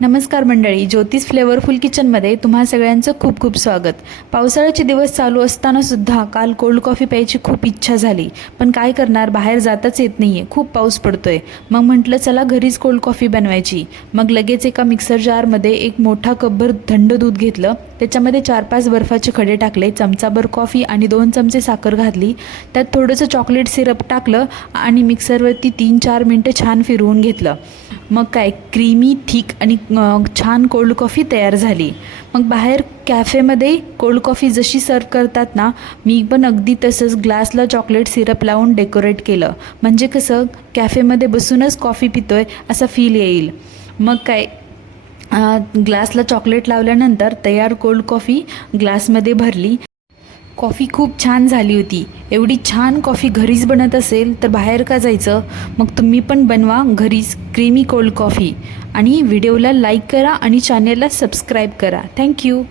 नमस्कार मंडळी ज्योतिष फ्लेवरफुल किचनमध्ये तुम्हा सगळ्यांचं खूप खूप स्वागत. पावसाळ्याचे दिवस चालू असताना सुद्धा काल कोल्ड कॉफी प्यायची खूप इच्छा झाली. पण काय करणार बाहेर जाताच येत नाही आहे खूप पाऊस पडतोय. मग म्हटलं चला घरीच कोल्ड कॉफी बनवायची. मग लगेच एका मिक्सर जारमध्ये एक मोठा कपभर थंड दूध घेतलं. त्याच्यामध्ये चार पाच बर्फाचे खडे टाकले चमचाभर कॉफी आणि दोन चमचे साखर घातली. त्यात थोडंसं चॉकलेट सिरप टाकलं आणि मिक्सरवरती तीन चार मिनटं छान फिरवून घेतलं. मग काय क्रीमी थिक आणि छान कोल्ड कॉफी तयार झाली. मग बाहेर कॅफेमध्ये कोल्ड कॉफी जशी सर्व करतात ना मी पण अगदी तसंच ग्लासला चॉकलेट सिरप लावून डेकोरेट केलं. म्हणजे कसं कॅफेमध्ये बसूनच कॉफी पितोय असा फील येईल. मग काय ग्लासला चॉकलेट लावल्यानंतर तयार कोल्ड कॉफी ग्लासमध्ये भरली. कॉफी खूप छान झाली होती. एवढी छान कॉफी घरीच बनत असेल तर बाहेर का जायचं? मग तुम्ही पण बनवा घरीच क्रीमी कोल्ड कॉफी. आणि व्हिडिओला लाईक करा आणि चॅनेलला सबस्क्राईब करा. थँक्यू